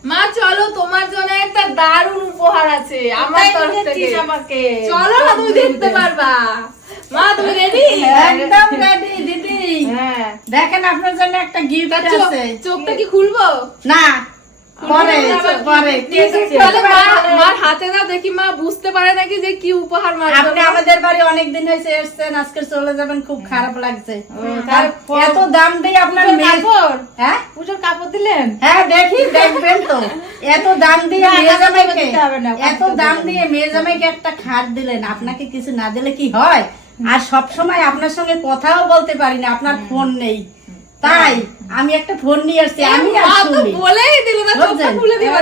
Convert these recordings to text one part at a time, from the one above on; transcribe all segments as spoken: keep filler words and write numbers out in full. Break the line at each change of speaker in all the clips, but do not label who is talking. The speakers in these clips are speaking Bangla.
মা চলো, তোমার জন্য একটা দারুণ উপহার আছে আমার তরফ থেকে। চলো না, তুমি দেখতে পারবা। মা তুমি রেডি?
একদম রেডি দিদি।
হ্যাঁ
দেখেন আপনার জন্য একটা গিফট আছে।
চোখটা কি খুলবো?
না পরে পরে
তাহলে মা মার হাতে না দেখি, মা বুঝতে পারে নাকি যে কি উপহার মার জন্য।
আপনি আমাদের বাড়ি অনেক দিন হয়েছে এসেছেন, আজকে চলে যাবেন, খুব খারাপ লাগছে। এত দাম দিয়ে আপনার মেয়ে হ্যাঁ
পুজোর কাপড় দিলেন?
হ্যাঁ দেখি দেখবেন তো, এত দাম দিয়ে মেয়ে জামাইকে এত দাম দিয়ে মেয়ে জামাইকে একটা খাট দিলেন, আপনাকে কিছু না দিলে কি হয়? আর সব সময় আপনার সঙ্গে কথাও বলতে পারি না, আপনার ফোন নেই, তাই আমি একটা ফোন নিয়ে আসছি। আমি আর
মা তো
শুনি
বলেই দিল না, চোখটা খুলে দিবা।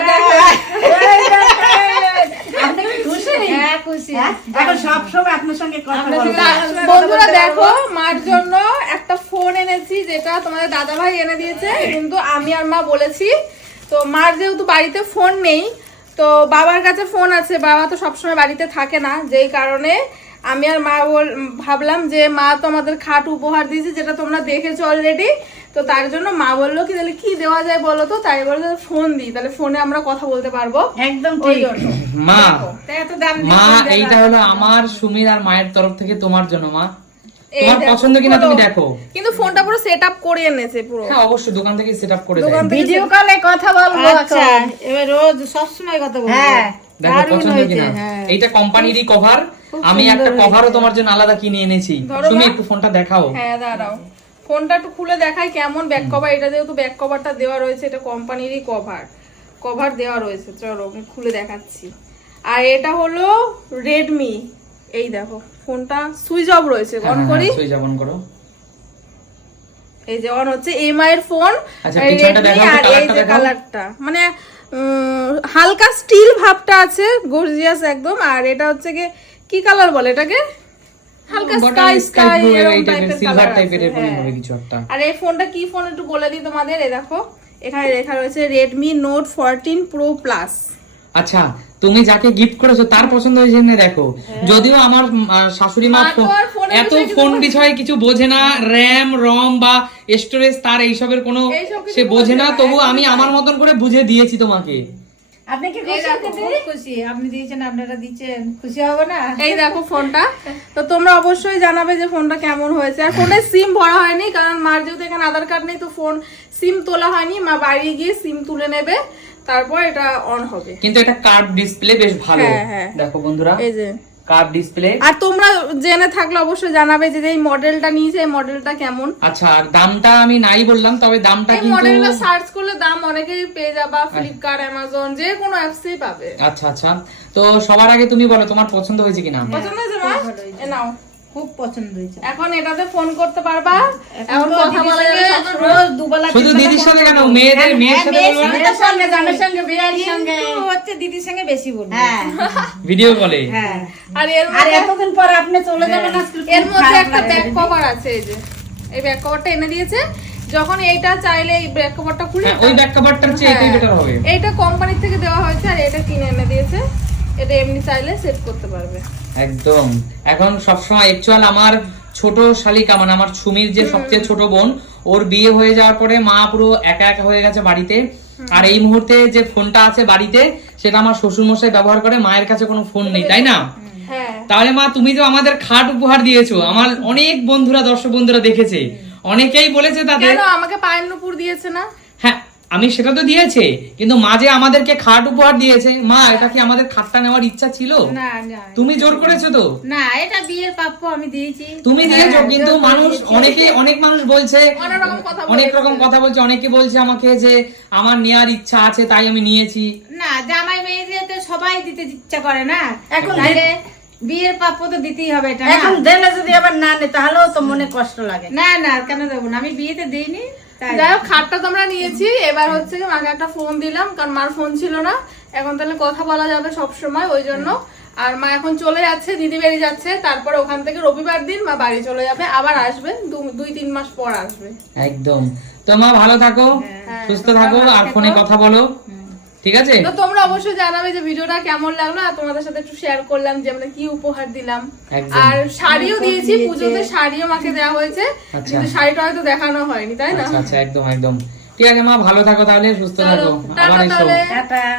আপনি কি খুশি?
হ্যাঁ খুশি।
হ্যাঁ? এখন সব সময় আপনার সঙ্গে কথা বলবো।
বন্ধুরা দেখো, মার জন্য একটা ফোন এনেছি, যেটা তোমাদের দাদা ভাই এনে দিয়েছে, কিন্তু আমি আর মা বলেছি। তো মার যেহেতু বাড়িতে ফোন নেই, তো বাবার কাছে ফোন আছে, বাবা তো সবসময় বাড়িতে থাকে না, যেই কারণে আমি আর মা বল ভাবলাম যে মা তো আমাদের খাট উপহার দিয়েছে, যেটা তোমরা দেখেছো অলরেডি। তো তার জন্য মা বললো কি তাহলে কি দেওয়া যায় বলো তো, তাই বললো ফোন দিই, তাহলে ফোনে আমরা কথা বলতে পারবো।
একদম
ওই
ঠিক।
জন্য
মা
তাই এত দাম দিয়ে
মা
ফোন দেওয়া
এইটা
যায়।
হলো আমার সুমির আর মায়ের তরফ থেকে তোমার জন্য। মা
এই
তোমার
দেখো,
পছন্দ কিনা তুমি
পুরো-
দেখো।
কিন্তু ফোনটা পুরো সেট আপ করে এনেছে পুরো।
হ্যাঁ অবশ্যই দোকান থেকে সেট আপ করে দেয়।
দোকান থেকে
ভিডিও কলে কথা বলবো
আচ্ছা
এখন।
এবার রোজ সবসময় কথা বলবো।
হ্যাঁ
দেখো
দারুণ
পছন্দ
হয়েছে,
কিনা।
হ্যাঁ।
এইটা কোম্পানিরই কভার, আমি একটা কভারও তোমার জন্য আলাদা কিনে এনেছি।
ধরো
তুমি
মা।
একটু ফোনটা দেখাও।
হ্যাঁ দাঁড়াও, ফোনটা একটু খুলে দেখাই কেমন ব্যাক কভার। এটা যেহেতু ব্যাক কভারটা দেওয়া রয়েছে, এটা কোম্পানিরই কভার কভার দেওয়া রয়েছে। চলো আমি খুলে দেখাচ্ছি। আর এটা হলো রেডমি। এই দেখো ফোনটা সুইচ অফ রয়েছে, অন করি।
সুইচ অন করো।
এই যে অন হচ্ছে, এমআই এর ফোন।
আচ্ছা, পিছনটা দেখাও তো,
আর এই
কালারটা
যে
দেখাও।
কালারটা মানে উম, হালকা স্টিল ভাবটা আছে, গর্জিয়াস একদম। আর এটা হচ্ছে কি কি কালার বলে এটাকে, হালকা স্কাই স্কাই এরকম টাইপের
সিলভার
কালার
টাইপের
আছে।
এরকমই
হ্যাঁ।
হবে কিছু একটা।
আর এই ফোনটা কি ফোন একটু বলে দিই তোমাদের। এই দেখো এখানে লেখা রয়েছে Redmi note fourteen pro plus.
আচ্ছা, তুমি যাকে গিফট করেছো তার পছন্দ হয়েছে না দেখো। যদিও আমার আহ, শাশুড়ি মা
মা তো আর ফোনের
এত
বিষয়ে কিছু
ফোন
বোঝে না।
বিষয়ে কিছু বোঝে না, র্যাম রম বা স্টোরেজ তার এইসবের কোনো
এইসব কিছু
সে বোঝে না,
বোঝে না,
তবু
একদমই
আমি
না।
আমার মতন করে বুঝে দিয়েছি তোমাকে।
আপনি কি
এই
খুশি
দেখো,
দিদি?
খুব খুশি। আপনি দিয়েছেন, আপনারা দিচ্ছেন, খুশি হবে না?
এই দেখো ফোনটা। তো তোমরা অবশ্যই জানাবে যে ফোনটা কেমন হয়েছে। আর ফোনে সিম ভরা হয়নি, কারণ মার যেহেতু এখানে আধার কার্ড নেই, তো ফোন সিম তোলা হয়নি। মা বাড়ি গিয়ে সিম তুলে নেবে, তারপর এটা অন হবে।
কিন্তু এটা কার্ভ ডিসপ্লে বেশ ভালো।
হ্যাঁ, হ্যাঁ।
দেখো বন্ধুরা,
এই যে
কার্ভ ডিসপ্লে।
আর তোমরা জেনে থাকলে অবশ্যই জানাবে যে এই মডেলটা নিয়েছে, এই মডেলটা কেমন।
আচ্ছা, আর দামটা আমি নাই বললাম, তবে দামটা
এই
কিন্তু
মডেলটা সার্চ করলে দাম অনেকেই পেয়ে যাবা, ফ্লিপকার্ট অ্যামাজন যে কোনো অ্যাপসেই পাবে।
আচ্ছা আচ্ছা, তো সবার আগে তুমি বলো তোমার পছন্দ হয়েছে কিনা।
পছন্দ হয়েছে মা? এ নাও,
খুব পছন্দ হয়েছে।
এখন এটাতে ফোন করতে পারবা, এখন
তো
কথা
দিদির
বলা
সঙ্গে
যাবে সব
রোজ দুবেলা
শুধু
তিনবেলা
দিদির
ফোন
সাথে কেন,
করবো।
মেয়েদের মেয়ের সাথে
মেয়ের
বলবো না?
মেয়ের সঙ্গে জানের সঙ্গে বিয়ের সঙ্গে।
কিন্তু হচ্ছে দিদির সঙ্গে বেশি বলবো।
হ্যাঁ
ভিডিও কলে।
হ্যাঁ।
আর এর
আর
মধ্যে
এতদিন পর আপনি চলে যাবেন, আজকে খুব
এর মধ্যে
খারাপ
একটা
লাগে
ব্যাক
দিদি।
কভার আছে। এই যে এই ব্যাক কভারটা এনে দিয়েছে। যখন এইটা চাইলে এই ব্যাক কভারটা খুলে
হ্যাঁ, ওই ব্যাক কভারটার চেয়ে এটাই
হ্যাঁ,
বেটার হবে।
এইটা কোম্পানি থেকে দেওয়া হয়েছে, আর এটা কিনে এনে দিয়েছে। এটা এমনি চাইলে সেট করতে পারবে।
একদম। এখন সবসময় অ্যাকচুয়াল আমার ছোট শালিকা মানে আমার সুমির যে সবচেয়ে ছোট বোন, ওর বিয়ে হয়ে যাওয়ার পরে মা পুরো একা একা হয়ে গেছে বাড়িতে। আর এই মুহূর্তে যে ফোনটা আছে বাড়িতে, সেটা আমার শ্বশুর মশাই ব্যবহার করে, মায়ের কাছে কোনো ফোন নেই, তাই না?
হ্যাঁ
তাহলে মা তুমি তো আমাদের খাট উপহার দিয়েছো, আমার অনেক বন্ধুরা দর্শক বন্ধুরা দেখেছে, অনেকেই বলেছে তাদের।
কেন আমাকে পায়ের নুপুর দিয়েছে না?
হ্যাঁ আমি সেটা তো দিয়েছে, কিন্তু মাঝে আমাদেরকে খাট উপহার দিয়েছে। মা এটা কি আমাদের খাটটা নেওয়ার ইচ্ছা ছিল?
না না
তুমি জোর করেছো তো?
না, এটা বিয়ের প্রাপ্য আমি দিয়েছি।
তুমি দিয়েছো,
হ্যাঁ,
কিন্তু
জোর করে
মানুষ
দিয়েছি।
অনেকে অনেক মানুষ বলছে,
অনেক রকম কথা
অনেক
বলেছে।
রকম কথা বলছে, অনেকে বলছে আমাকে যে আমার নেওয়ার ইচ্ছা আছে তাই আমি নিয়েছি।
না, জামাই মেয়ে দিয়ে তো সবাই দিতে ইচ্ছা করে না।
এখন
তাহলে বিয়ের প্রাপ্য তো দিতেই হবে, এটা না?
এখন দিলে যদি আবার না নেই, তাহলেও তো মনে কষ্ট লাগে।
না না, কেন দেবো না, আমি বিয়েতে দিইনি। তাই
যাই হোক, খাটটা তো আমরা নিয়েছি। এবার হচ্ছে কি মাকে একটা ফোন দিলাম, কারণ মার ফোন ছিল না। এখন তাহলে কথা বলা যাবে সব সময়, ওই জন্য। আর মা এখন চলে যাচ্ছে, দিদি বেরিয়ে যাচ্ছে, তারপরে ওখান থেকে রবিবার দিন মা বাড়ি চলে যাবে, আবার আসবে দু- দুই তিন মাস পর আসবে।
একদম। তো মা ভালো থাকো, সুস্থ থাকো, আর ফোনে কথা বলো, ঠিক আছে?
তো তোমরা অবশ্যই জানাবে যে ভিডিওটা কেমন লাগলো, আর তোমাদের সাথে একটু শেয়ার করলাম যে আমরা কি উপহার দিলাম।
একদম।
আর শাড়িও দিয়েছি, পুজোতে শাড়িও মাকে দেওয়া হয়েছে,
আচ্ছা।
কিন্তু শাড়িটা হয়তো দেখানো হয়নি, তাই না?
আচ্ছা আচ্ছা, একদম একদম। ঠিক আছে মা, ভালো থাকো তাহলে, সুস্থ
চলো
থাকো,
টাটা
আবার এসো।
তাহলে।
টাটা।